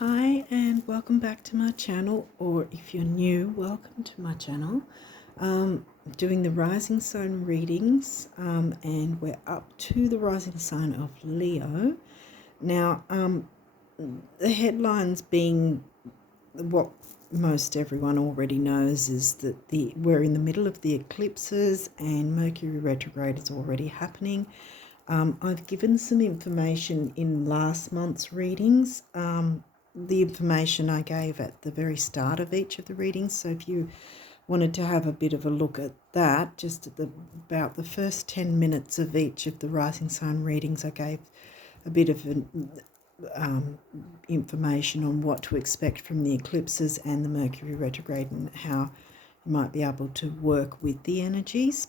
Hi and welcome back to my channel, or if you're new, welcome to my channel. Doing the rising sign readings, and we're up to the rising sign of Leo. Now, the headlines being what most everyone already knows is that we're in the middle of the eclipses and Mercury retrograde is already happening. I've given some information in last month's readings. The information I gave at the very start of each of the readings. So if you wanted to have a bit of a look at that, just at about the first 10 minutes of each of the rising sign readings, I gave a bit of information on what to expect from the eclipses and the Mercury retrograde and how you might be able to work with the energies.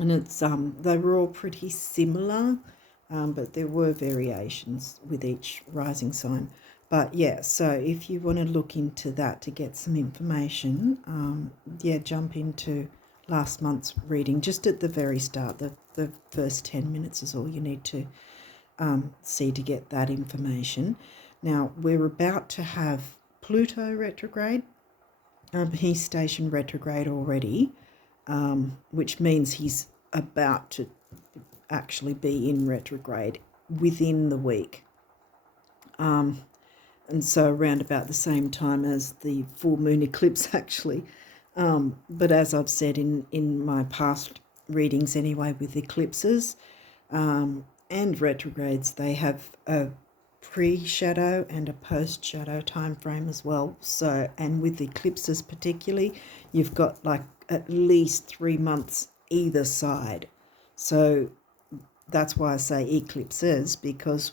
And it's they were all pretty similar, but there were variations with each rising sign. But yeah, so if you want to look into that to get some information, jump into last month's reading just at the very start. The first 10 minutes is all you need to see to get that information. Now, we're about to have Pluto retrograde. He's stationed retrograde already, which means he's about to actually be in retrograde within the week. And so around about the same time as the full moon eclipse, actually. But as I've said in my past readings anyway, with eclipses and retrogrades, they have a pre-shadow and a post-shadow time frame as well. So, and with eclipses particularly, you've got like at least 3 months either side. So that's why I say eclipses, because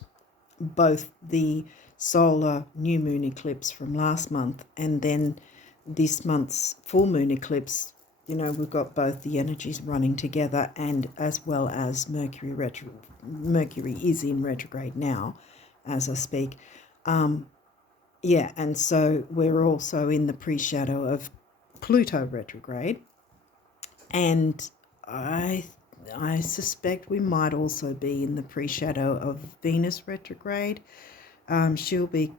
both the solar new moon eclipse from last month and then this month's full moon eclipse, we've got both the energies running together, and as well as Mercury is in retrograde now as I speak. And so we're also in the pre-shadow of Pluto retrograde, and I suspect we might also be in the pre-shadow of Venus retrograde. She'll be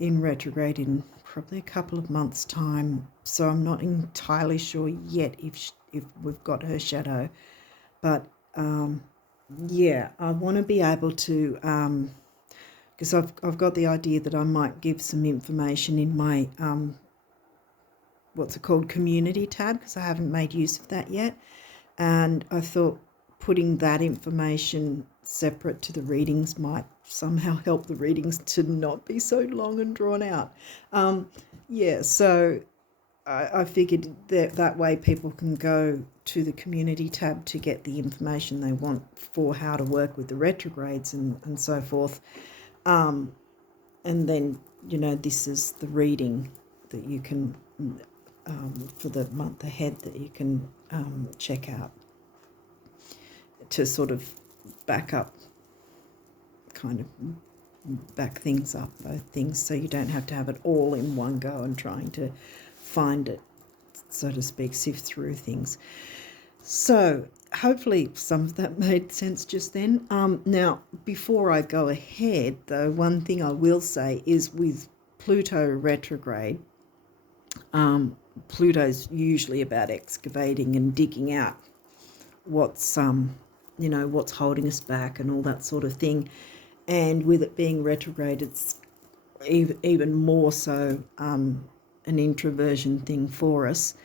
in retrograde in probably a couple of months' time, so I'm not entirely sure yet if we've got her shadow. But I want to be able to, because I've got the idea that I might give some information in my what's it called, community tab, because I haven't made use of that yet, and I thought putting that information separate to the readings might somehow help the readings to not be so long and drawn out. So I figured that way people can go to the community tab to get the information they want for how to work with the retrogrades and so forth. And then, this is the reading that you can, for the month ahead, that you can check out to sort of back things up, both things, so you don't have to have it all in one go and trying to find it, so to speak, sift through things. So hopefully some of that made sense just then. Now, before I go ahead, though, one thing I will say is with Pluto retrograde, Pluto's usually about excavating and digging out what's what's holding us back and all that sort of thing. And with it being retrograde, it's even more so an introversion thing for us.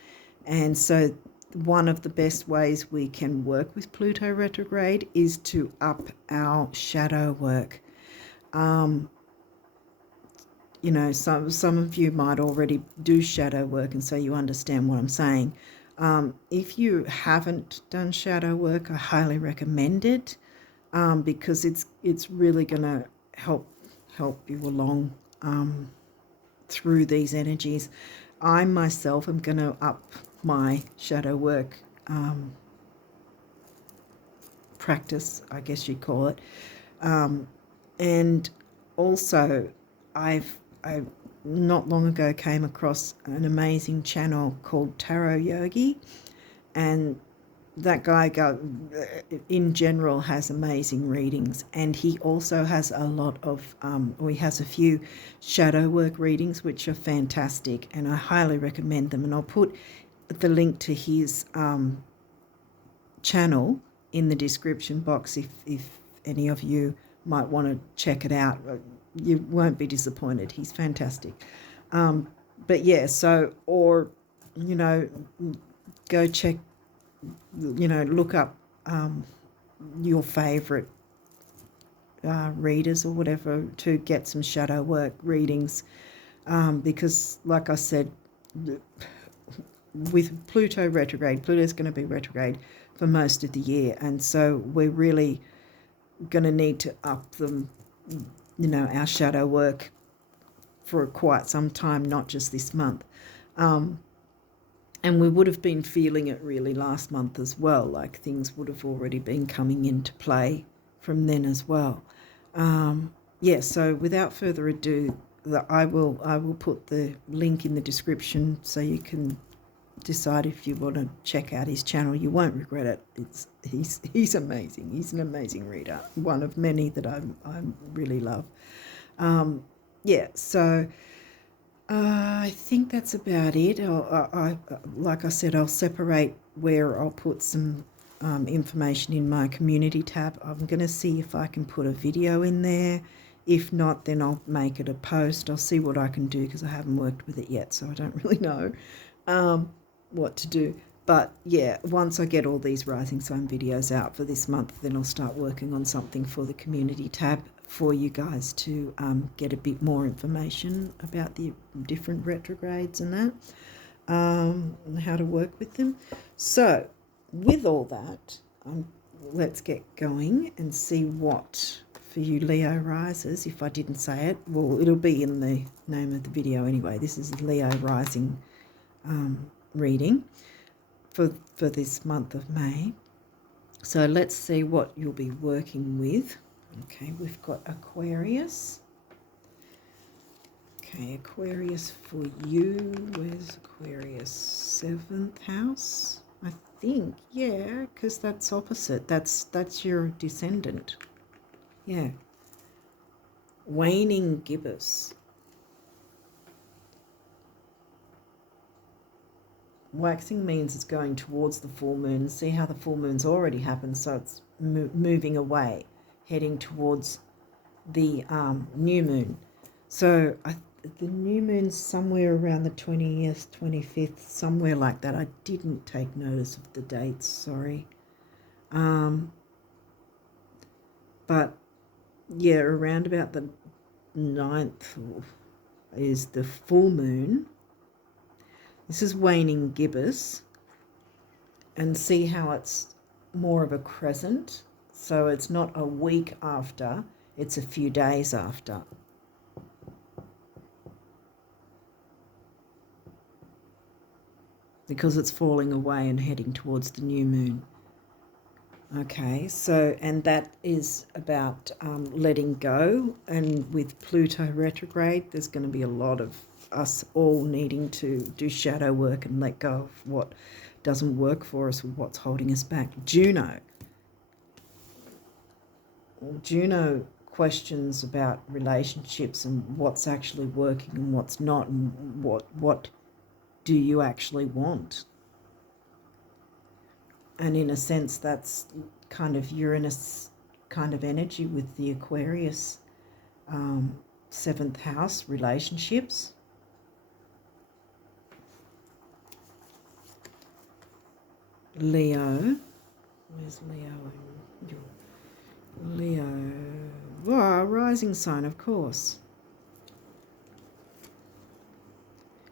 And so one of the best ways we can work with Pluto retrograde is to up our shadow work. Some of you might already do shadow work, and so you understand what I'm saying. If you haven't done shadow work, I highly recommend it, because it's really going to help you along through these energies. I myself am going to up my shadow work practice, I guess you'd call it, and also I not long ago came across an amazing channel called Tarot Yogi, and that guy in general has amazing readings, and he also has a lot of or he has a few shadow work readings which are fantastic, and I highly recommend them. And I'll put the link to his channel in the description box if any of you might want to check it out. You won't be disappointed. He's fantastic. But yeah, so, or go check, look up your favourite readers or whatever to get some shadow work readings, because like I said, with Pluto retrograde, Pluto's going to be retrograde for most of the year, and so we're really going to need to up them, our shadow work for quite some time, not just this month. And we would have been feeling it really last month as well, like things would have already been coming into play from then as well. So without further ado, I will put the link in the description so you can decide if you want to check out his channel. You won't regret it. He's amazing. He's an amazing reader, one of many that I really love. I think that's about it. Like I said, I'll separate where I'll put some information in my community tab. I'm going to see if I can put a video in there. If not, then I'll make it a post. I'll see what I can do because I haven't worked with it yet, so I don't really know what to do. But yeah, once I get all these rising sign videos out for this month, then I'll start working on something for the community tab for you guys to get a bit more information about the different retrogrades and that, and how to work with them. So with all that, let's get going and see what for you Leo risers. If I didn't say it, well, it'll be in the name of the video anyway. This is Leo rising reading for this month of May. So let's see what you'll be working with. Okay, we've got Aquarius. Okay, Aquarius for you. Where's Aquarius? 7th house, I think. Yeah, because that's opposite. That's your descendant. Yeah. Waning gibbous. Waxing means it's going towards the full moon. See how the full moon's already happened, so it's moving away, heading towards the new moon. So the new moon's somewhere around the 20th, 25th, somewhere like that. I didn't take notice of the dates, sorry. But yeah, around about the 9th is the full moon. This is waning gibbous, and see how it's more of a crescent. So it's not a week after, it's a few days after. Because it's falling away and heading towards the new moon. Okay, so, and that is about letting go. And with Pluto retrograde, there's going to be a lot of us all needing to do shadow work and let go of what doesn't work for us or what's holding us back. Juno questions about relationships and what's actually working and what's not, and what do you actually want. And in a sense, that's kind of Uranus kind of energy with the Aquarius 7th house, relationships. Leo. Where's Leo? Leo. Oh, rising sign, of course.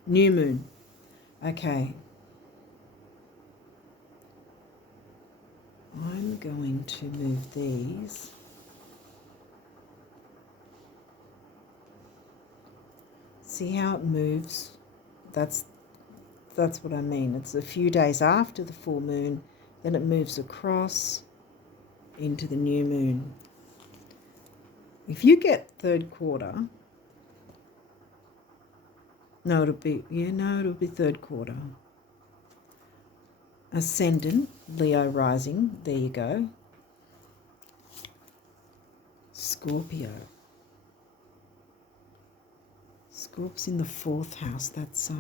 New moon. Okay. I'm going to move these. See how it moves? That's what I mean. It's a few days after the full moon, then it moves across into the new moon. If you get third quarter, it'll be third quarter. Ascendant, Leo rising. There you go. Scorpio. Scorp's in the 4th house. That's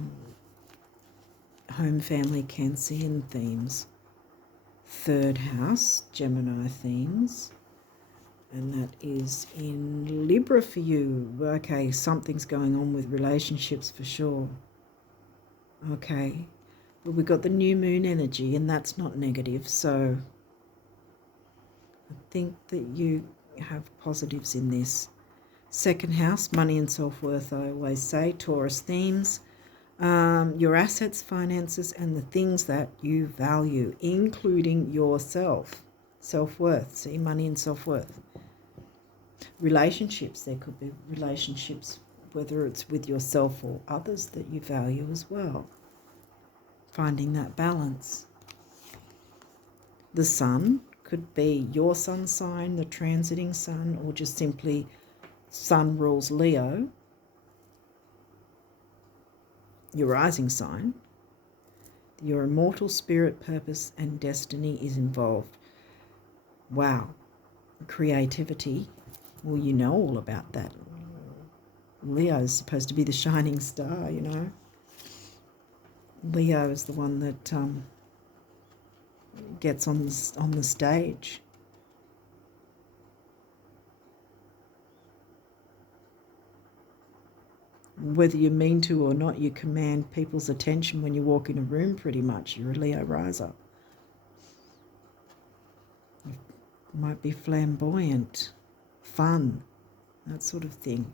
home, family, Cancean themes. 3rd house, Gemini themes. And that is in Libra for you. Okay, something's going on with relationships for sure. Okay. But we've got the new moon energy, and that's not negative. So I think that you have positives in this. 2nd house, money and self-worth, I always say. Taurus themes. Your assets, finances, and the things that you value, including yourself. Self-worth. See, money and self-worth. Relationships. There could be relationships, whether it's with yourself or others, that you value as well. Finding that balance. The sun could be your sun sign, the transiting sun, or just simply sun rules Leo, your rising sign. Your immortal spirit, purpose, and destiny is involved. Wow. Creativity. Well, you know all about that. Leo is supposed to be the shining star, you know. Leo is the one that gets on the stage. Whether you mean to or not, you command people's attention when you walk in a room pretty much. You're a Leo riser. You might be flamboyant, fun, that sort of thing.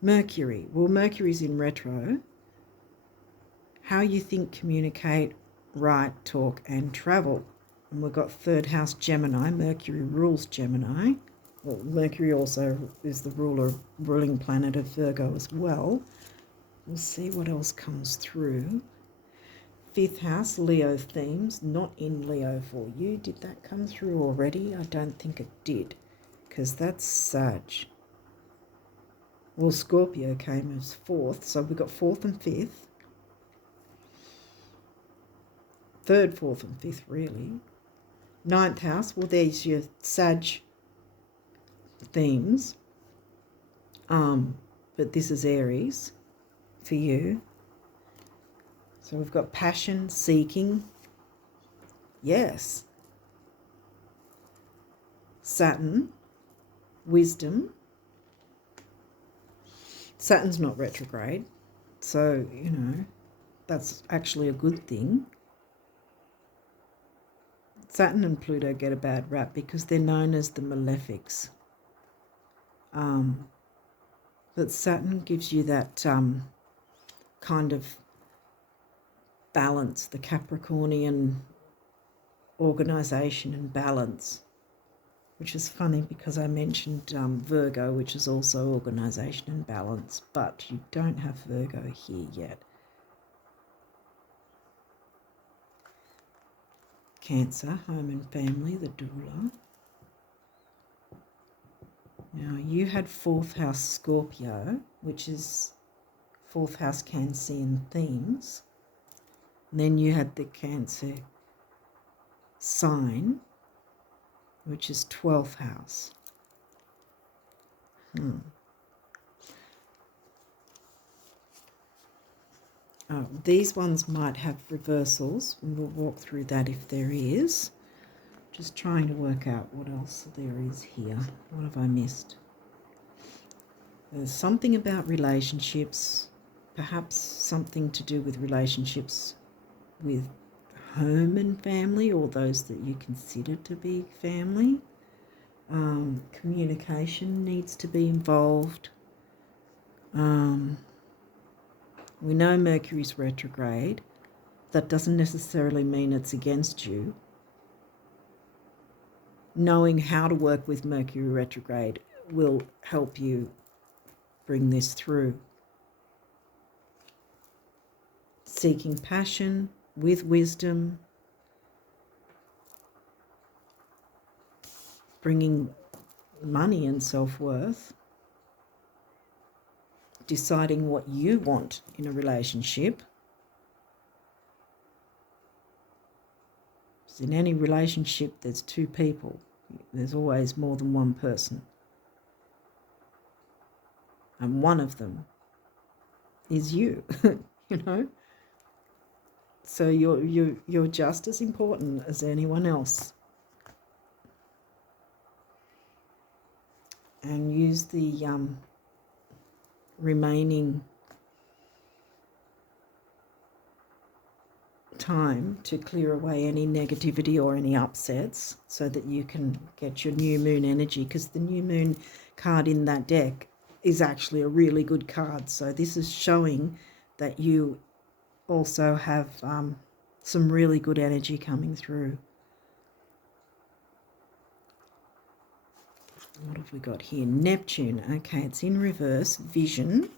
Mercury. Well, Mercury's in retro. How you think, communicate, write, talk, and travel. And we've got 3rd house Gemini. Mercury rules Gemini. Well, Mercury also is the ruling planet of Virgo as well. We'll see what else comes through. 5th house, Leo themes. Not in Leo for you. Did that come through already? I don't think it did, because that's Sag. Well, Scorpio came as 4th, so we've got 4th and 5th. 3rd, 4th and 5th, really. 9th house, well, there's your Sag themes. But this is Aries for you. So we've got passion, seeking. Yes. Saturn, wisdom. Saturn's not retrograde, so, you know, that's actually a good thing. Saturn and Pluto get a bad rap because they're known as the malefics. But Saturn gives you that kind of balance, the Capricornian organisation and balance, which is funny because I mentioned Virgo, which is also organisation and balance, but you don't have Virgo here yet. Cancer, home and family, the doula. Now, you had 4th house Scorpio, which is 4th house Cancean themes. And then you had the Cancer sign, which is 12th house. Oh, these ones might have reversals, and we'll walk through that if there is. Just trying to work out what else there is here. What have I missed? There's something about relationships, perhaps something to do with relationships with home and family, or those that you consider to be family. Communication needs to be involved. We know Mercury's retrograde. That doesn't necessarily mean it's against you. Knowing how to work with Mercury retrograde will help you bring this through. Seeking passion with wisdom, bringing money and self-worth, deciding what you want in a relationship, In any relationship, there's two people. There's always more than one person. And one of them is you, you know. So you're just as important as anyone else. And use the remaining time to clear away any negativity or any upsets so that you can get your new moon energy, because the new moon card in that deck is actually a really good card. So this is showing that you also have some really good energy coming through. What have we got here? Neptune. Okay, it's in reverse. Vision.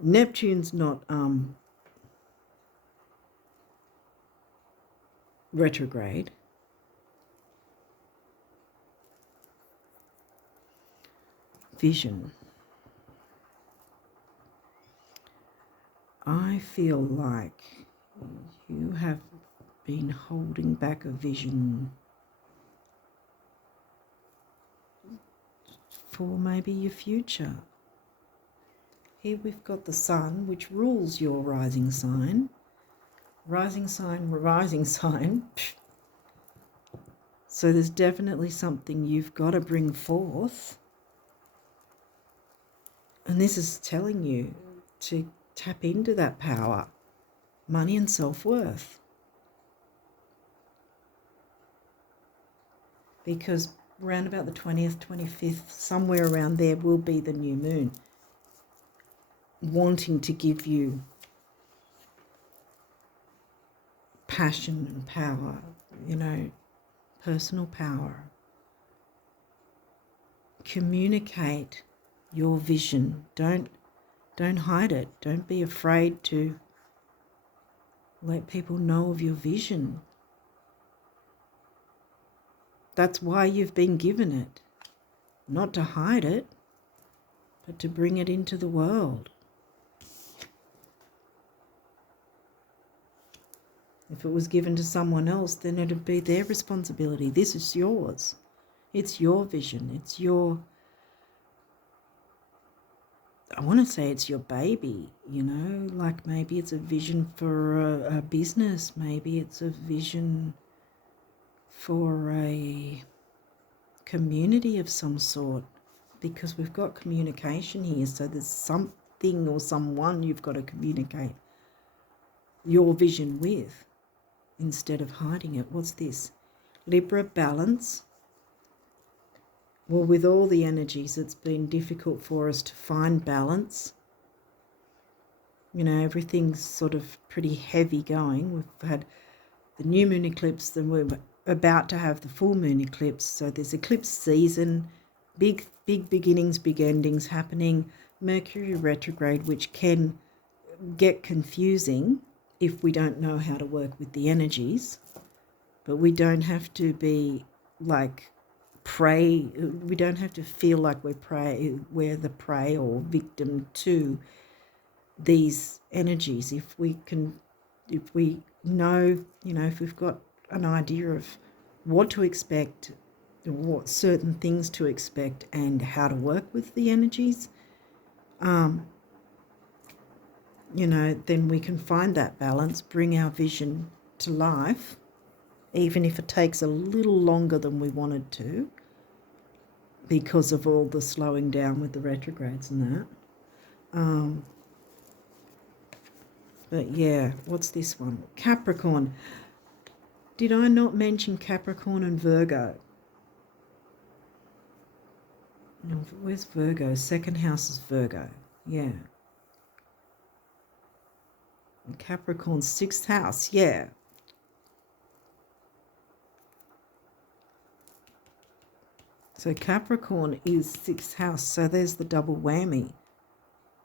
Neptune's not retrograde. Vision. I feel like you have been holding back a vision for maybe your future. Here we've got the sun, which rules your rising sign. Rising sign. So there's definitely something you've got to bring forth. And this is telling you to tap into that power, money and self-worth. Because around about the 20th, 25th, somewhere around there will be the new moon, wanting to give you passion and power, you know, personal power. Communicate your vision. Don't hide it. Don't be afraid to let people know of your vision. That's why you've been given it. Not to hide it, but to bring it into the world. If it was given to someone else, then it would be their responsibility. This is yours. It's your vision. It's your, I want to say it's your baby, you know, like maybe it's a vision for a business. Maybe it's a vision for a community of some sort, because we've got communication here. So there's something or someone you've got to communicate your vision with instead of hiding it. What's this? Libra, balance. Well, with all the energies, it's been difficult for us to find balance. You know, everything's sort of pretty heavy going. We've had the new moon eclipse, then we're about to have the full moon eclipse. So there's eclipse season, big beginnings, big endings happening. Mercury retrograde, which can get confusing if we don't know how to work with the energies. But we don't have to be like prey. We don't have to feel like we're the prey or victim to these energies. If we know, you know, if we've got an idea of what to expect, what certain things to expect, and how to work with the energies, you know, then we can find that balance, bring our vision to life, even if it takes a little longer than we wanted to because of all the slowing down with the retrogrades and that. But yeah, what's this one? Capricorn. Did I not mention Capricorn and Virgo? No, where's Virgo? Second house is Virgo. Yeah. And Capricorn's sixth house. Yeah. So Capricorn is sixth house. So there's the double whammy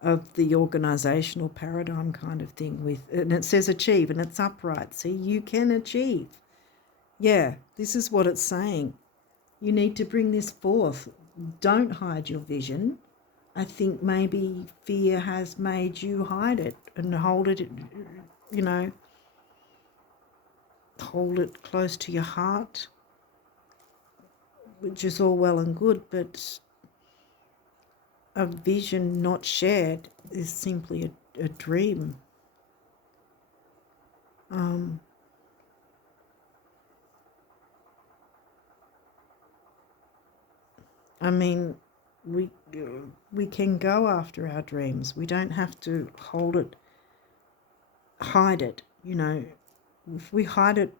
of the organizational paradigm kind of thing with, and it says achieve and it's upright. See, you can achieve. Yeah, this is what it's saying. You need to bring this forth. Don't hide your vision. I think maybe fear has made you hide it and hold it, you know, hold it close to your heart, which is all well and good, but a vision not shared is simply a dream. I mean, we can go after our dreams. We don't have to hold it, hide it. You know, if we hide it,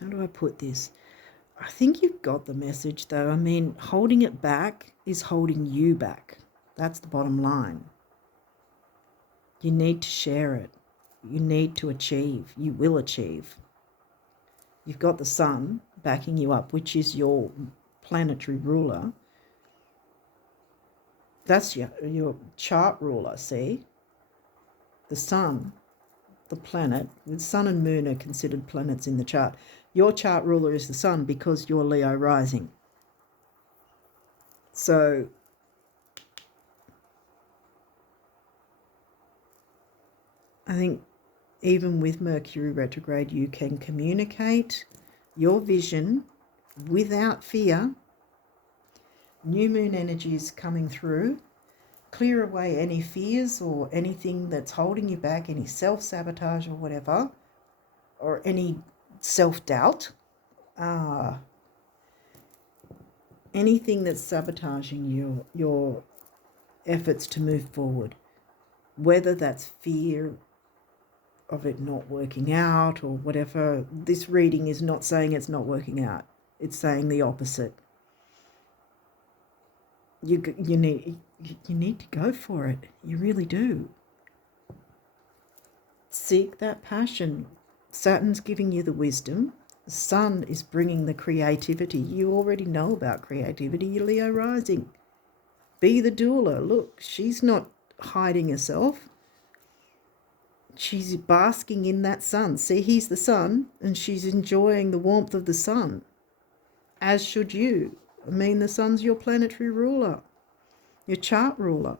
how do I put this? I think you've got the message, though. I mean, holding it back is holding you back. That's the bottom line. You need to share it. You need to achieve. You will achieve. You've got the sun backing you up, which is your planetary ruler. That's your chart ruler, see? The sun, the planet, the sun and moon are considered planets in the chart. Your chart ruler is the sun because you're Leo rising. So I think even with Mercury retrograde, you can communicate your vision without fear. New moon energy is coming through. Clear away any fears or anything that's holding you back, any self-sabotage or whatever, or any self-doubt. Anything that's sabotaging your efforts to move forward, whether that's fear of it not working out or whatever. This reading is not saying it's not working out. It's saying the opposite. You need to go for it. You really do. Seek that passion. Saturn's giving you the wisdom. The sun is bringing the creativity. You already know about creativity. You're Leo rising. Be the doula. Look, she's not hiding herself. She's basking in that sun. See, he's the sun, and she's enjoying the warmth of the sun, as should you. I mean, the sun's your planetary ruler, your chart ruler.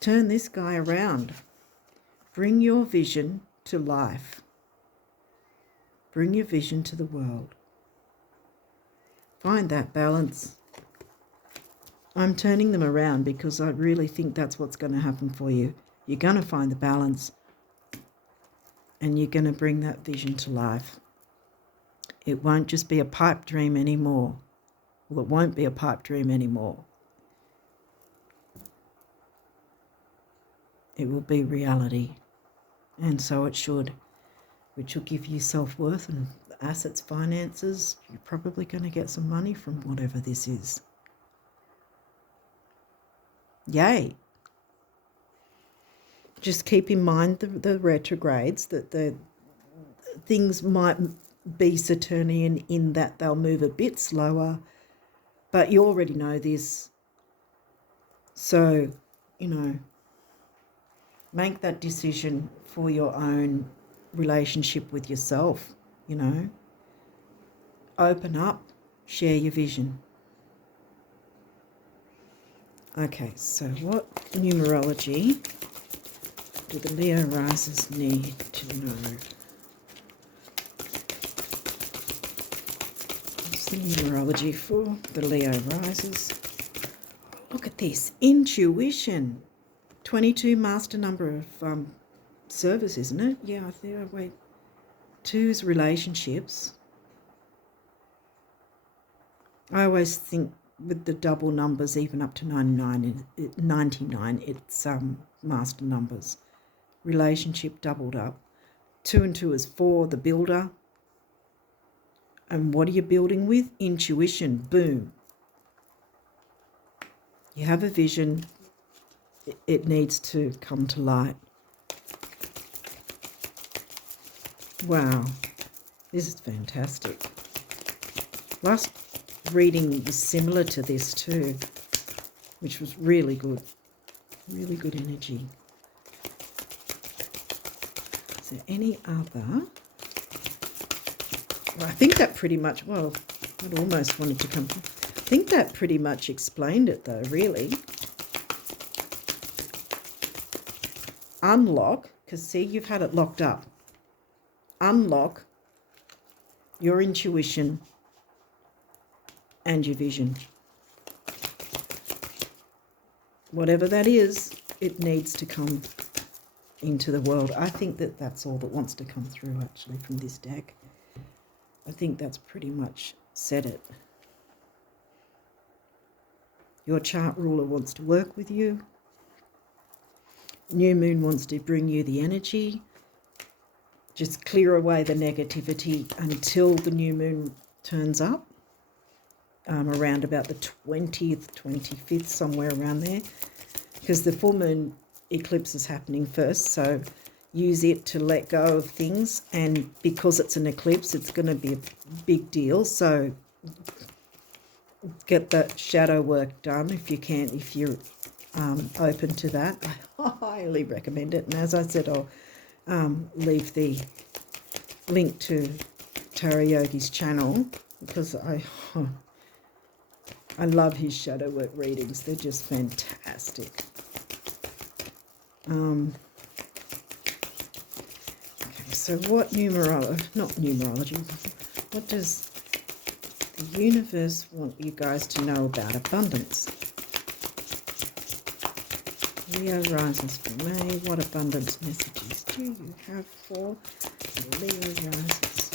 Turn this guy around. Bring your vision to life. Bring your vision to the world. Find that balance. I'm turning them around because I really think that's what's going to happen for you. You're going to find the balance and you're going to bring that vision to life. It won't just be a pipe dream anymore. Well, it won't be a pipe dream anymore. It will be reality. And so it should, which will give you self-worth and assets, finances. You're probably going to get some money from whatever this is. Yay. Just keep in mind the retrogrades, that the things might be Saturnian in that they'll move a bit slower, but you already know this. So, make that decision for your own relationship with yourself, Open up, share your vision. Okay, so what numerology do the Leo risers need to know? What's the numerology for the Leo risers? Look at this, intuition. 22 master number of service, isn't it? Yeah, I think, wait. 2 is relationships. I always think with the double numbers, even up to 99, it's master numbers. Relationship doubled up. 2 and 2 is 4, the builder. And what are you building with? Intuition. Boom. You have a vision. It needs to come to light. Wow. This is fantastic. Last reading was similar to this too, which was really good. Really good energy. Is there any other? Well, I think that pretty much, well, I'd almost wanted to come. I think that pretty much explained it though, really. unlock, because see, you've had it locked up. Unlock your intuition and your vision. Whatever that is, it needs to come into the world. I think that that's all that wants to come through, actually, from this deck. I think that's pretty much said it. Your chart ruler wants to work with you. New moon wants to bring you the energy. Just clear away the negativity until the new moon turns up, around about the 20th, 25th, somewhere around there, because the full moon eclipse is happening first, so use it to let go of things, and because it's an eclipse, it's going to be a big deal, so get that shadow work done if you can, if you're open to that. I highly recommend it, and as I said, I'll leave the link to Tara Yogi's channel, because I love his shadow work readings. They're just fantastic. Okay, so what numerology, what does the universe want you guys to know about abundance? Leo rises for May. What abundance messages do you have for Leo rises?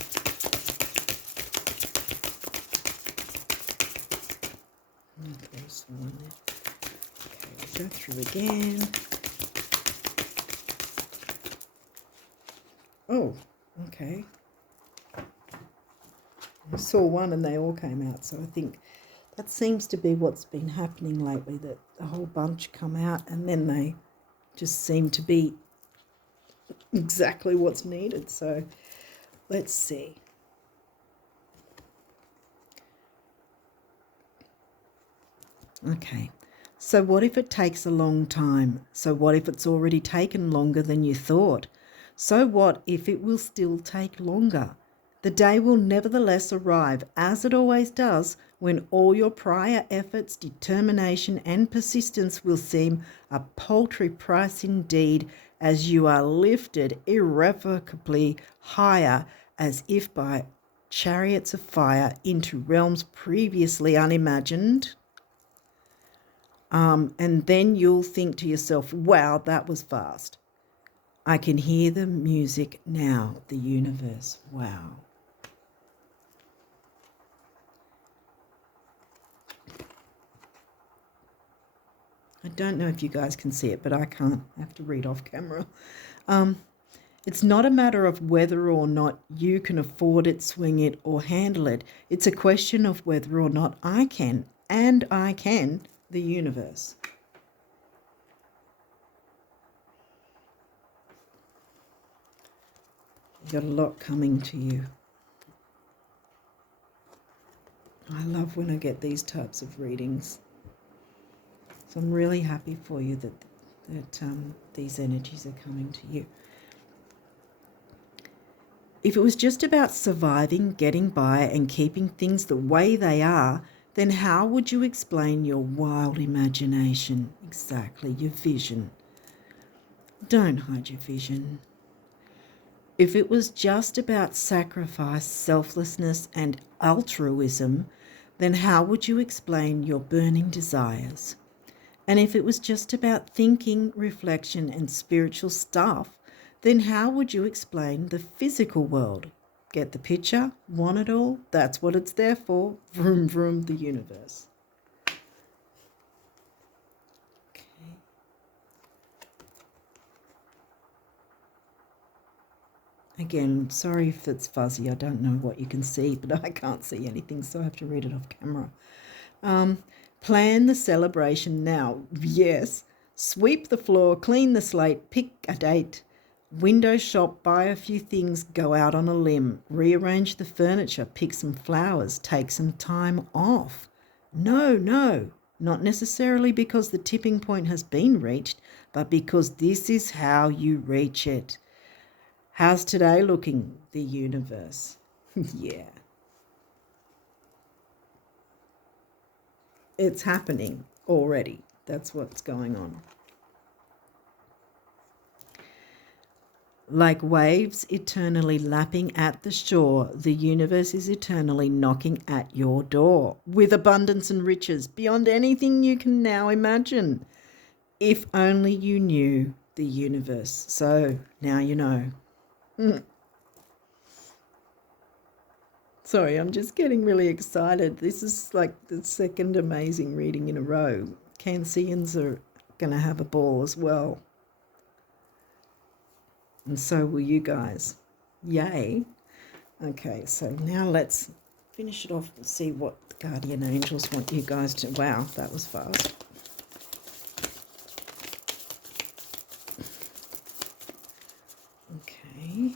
There's one there. Okay, we'll go through again. Oh, okay. I saw one and they all came out, so I think that seems to be what's been happening lately, that a whole bunch come out and then they just seem to be exactly what's needed. So let's see. Okay, so what if it takes a long time? So what if it's already taken longer than you thought? So what if it will still take longer? The day will nevertheless arrive, as it always does, when all your prior efforts, determination and persistence will seem a paltry price indeed, as you are lifted irrevocably higher, as if by chariots of fire, into realms previously unimagined. And then you'll think to yourself, wow, that was fast. I can hear the music now, the universe. Wow. I don't know if you guys can see it, but I can't. I have to read off camera. It's not a matter of whether or not you can afford it, swing it, or handle it. It's a question of whether or not I can, and I can, the universe. You've got a lot coming to you. I love when I get these types of readings. So I'm really happy for you that these energies are coming to you. If it was just about surviving, getting by, and keeping things the way they are, then how would you explain your wild imagination? Exactly, your vision. Don't hide your vision. If it was just about sacrifice, selflessness, and altruism, then how would you explain your burning desires? And if it was just about thinking, reflection, and spiritual stuff, then how would you explain the physical world? Get the picture? Want it all? That's what it's there for. Vroom, vroom, the universe. Okay. Again, sorry if it's fuzzy. I don't know what you can see, but I can't see anything, so I have to read it off camera. Plan the celebration now. Yes. Sweep the floor, clean the slate, pick a date, window shop, buy a few things, go out on a limb, rearrange the furniture, pick some flowers, take some time off. No, not necessarily because the tipping point has been reached, but because this is how you reach it. How's today looking? The universe. Yeah. It's happening already. That's what's going on. Like waves eternally lapping at the shore, the universe is eternally knocking at your door with abundance and riches beyond anything you can now imagine. If only you knew the universe. So now you know. Sorry, I'm just getting really excited. This is like the second amazing reading in a row. Canceans are going to have a ball as well. And so will you guys. Yay. Okay, so now let's finish it off and see what the guardian angels want you guys to... Wow, that was fast. Okay.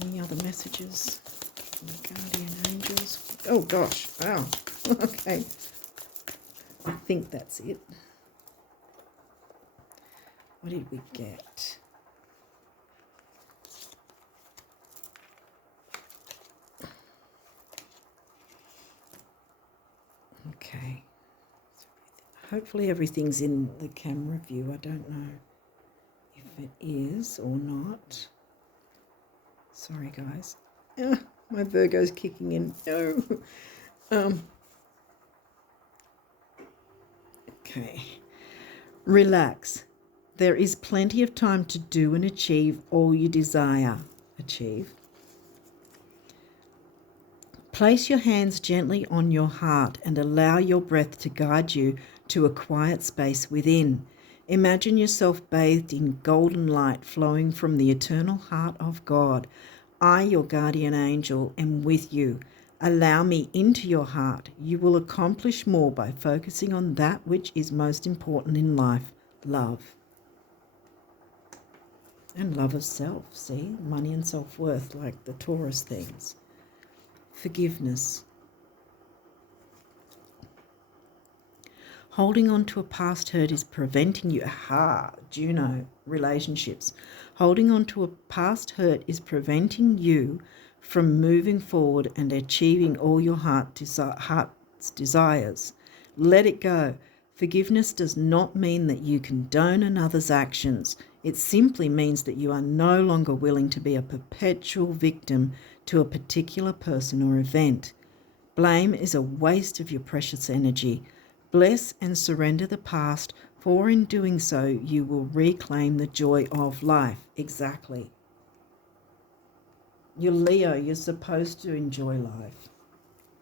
Any other messages from the guardian angels? Oh, gosh. Wow. Okay. I think that's it. What did we get? Okay. Hopefully everything's in the camera view. I don't know if it is or not. Sorry, guys. My Virgo's kicking in. No. Okay. Relax. There is plenty of time to do and achieve all you desire. Achieve. Place your hands gently on your heart and allow your breath to guide you to a quiet space within. Imagine yourself bathed in golden light flowing from the eternal heart of God. I, your guardian angel, am with you. Allow me into your heart. You will accomplish more by focusing on that which is most important in life, love. And love of self, see? Money and self-worth, like the Taurus things. Forgiveness. Holding on to a past hurt is preventing you. Juno, relationships. Holding on to a past hurt is preventing you from moving forward and achieving all your heart's desires. Let it go. Forgiveness does not mean that you condone another's actions. It simply means that you are no longer willing to be a perpetual victim to a particular person or event. Blame is a waste of your precious energy. Bless and surrender the past, for in doing so you will reclaim the joy of life. Exactly. You're Leo, you're supposed to enjoy life.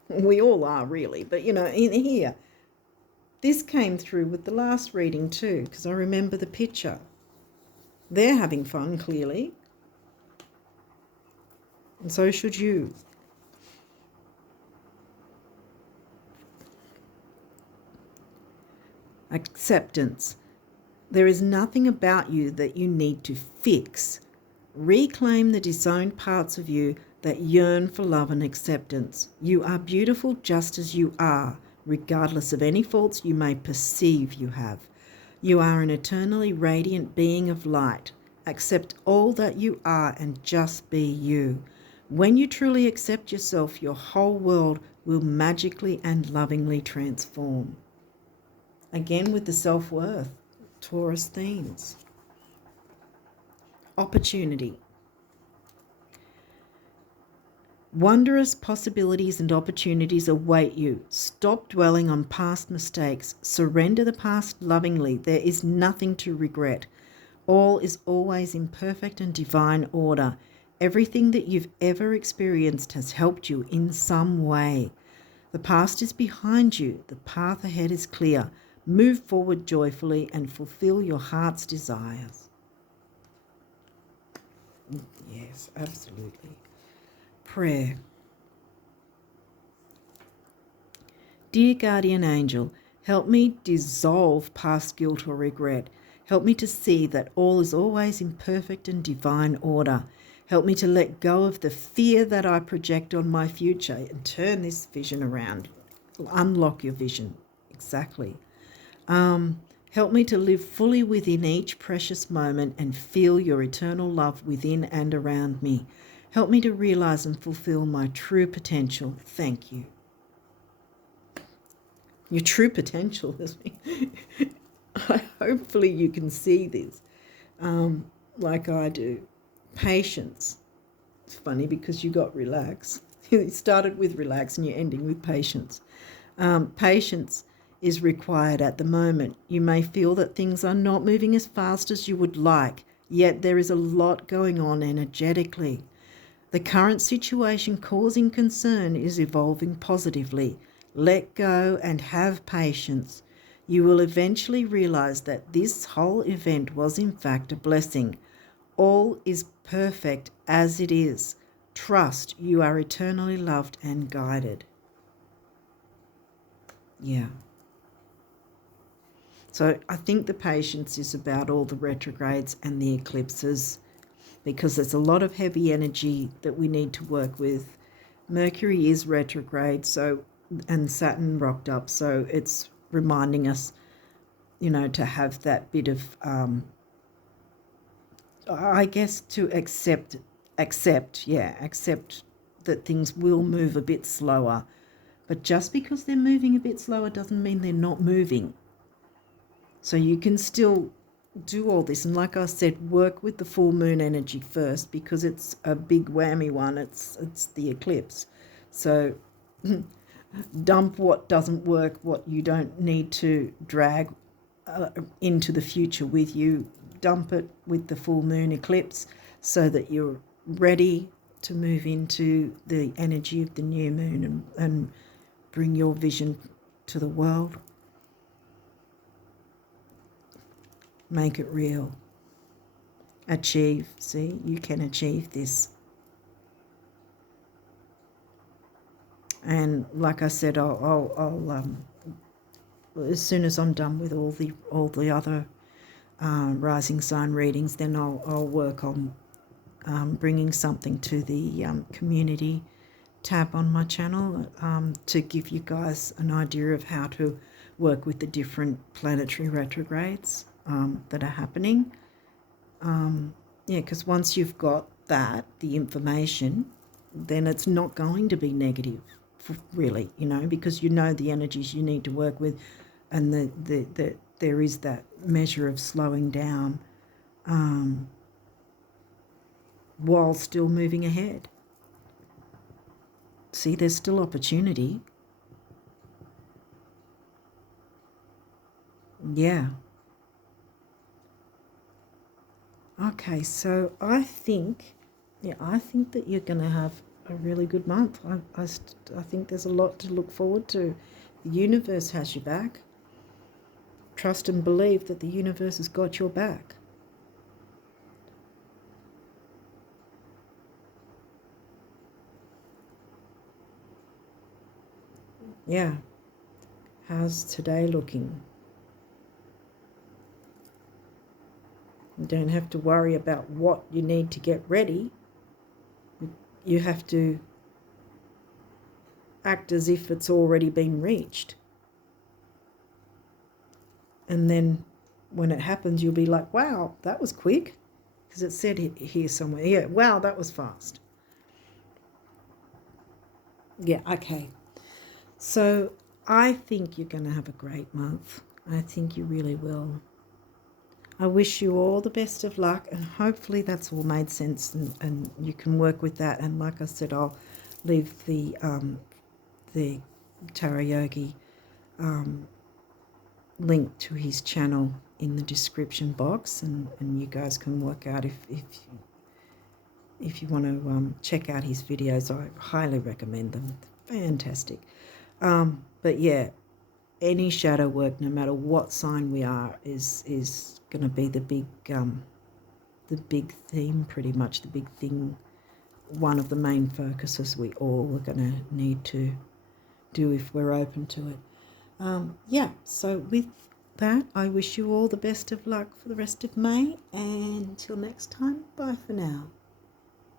We all are, really, but in here, this came through with the last reading too, because I remember the picture. They're having fun, clearly. And so should you. Acceptance. There is nothing about you that you need to fix. Reclaim the disowned parts of you that yearn for love and acceptance. You are beautiful just as you are, regardless of any faults you may perceive you have. You are an eternally radiant being of light. Accept all that you are and just be you. When you truly accept yourself, your whole world will magically and lovingly transform. Again with the self-worth, Taurus themes. Opportunity. Wondrous possibilities and opportunities await you. Stop dwelling on past mistakes. Surrender the past lovingly. There is nothing to regret. All is always in perfect and divine order. Everything that you've ever experienced has helped you in some way. The past is behind you. The path ahead is clear. Move forward joyfully and fulfill your heart's desires. Yes, absolutely. Prayer. Dear guardian angel, help me dissolve past guilt or regret. Help me to see that all is always in perfect and divine order. Help me to let go of the fear that I project on my future and turn this vision around. Unlock your vision. Exactly. Help me to live fully within each precious moment and feel your eternal love within and around me. Help me to realize and fulfill my true potential. Thank you. Your true potential. Hopefully you can see this. like I do. Patience. It's funny because you got relax. You started with relax and you're ending with patience. Patience is required at the moment. You may feel that things are not moving as fast as you would like, yet there is a lot going on energetically. The current situation causing concern is evolving positively. Let go and have patience. You will eventually realize that this whole event was in fact a blessing. All is perfect as it is. Trust you are eternally loved and guided. Yeah. So I think the patience is about all the retrogrades and the eclipses, because there's a lot of heavy energy that we need to work with. Mercury is retrograde, so, and Saturn rocked up, so it's reminding us, to have that bit of, I guess, to accept that things will move a bit slower. But just because they're moving a bit slower doesn't mean they're not moving. So you can still do all this. And like I said, work with the full moon energy first, because it's a big whammy one. It's the eclipse. So dump what doesn't work, what you don't need to drag into the future with you. Dump it with the full moon eclipse so that you're ready to move into the energy of the new moon and bring your vision to the world. Make it real. Achieve. See, you can achieve this. And like I said, I'll as soon as I'm done with all the other rising sign readings, then I'll work on bringing something to the community tab on my channel to give you guys an idea of how to work with the different planetary retrogrades that are happening. Because once you've got the information, then it's not going to be negative, really, because the energies you need to work with, and there is that measure of slowing down while still moving ahead. See, there's still opportunity. Yeah. Okay, so I think that you're going to have a really good month. I think there's a lot to look forward to. The universe has your back. Trust and believe that the universe has got your back. Yeah. How's today looking? You don't have to worry about what you need to get ready. You have to act as if it's already been reached. And then when it happens, you'll be like, wow, that was quick. Because it said here somewhere, yeah, wow, that was fast. Yeah, okay. So I think you're going to have a great month. I think you really will. I wish you all the best of luck, and hopefully that's all made sense and you can work with that. And like I said, I'll leave the Tarot Yogi link to his channel in the description box, and you guys can work out if you want to check out his videos. I highly recommend them. Fantastic. But yeah, any shadow work, no matter what sign we are, is going to be the big theme, pretty much the big thing, one of the main focuses we all are going to need to do if we're open to it. So with that, I wish you all the best of luck for the rest of May, and until next time, bye for now.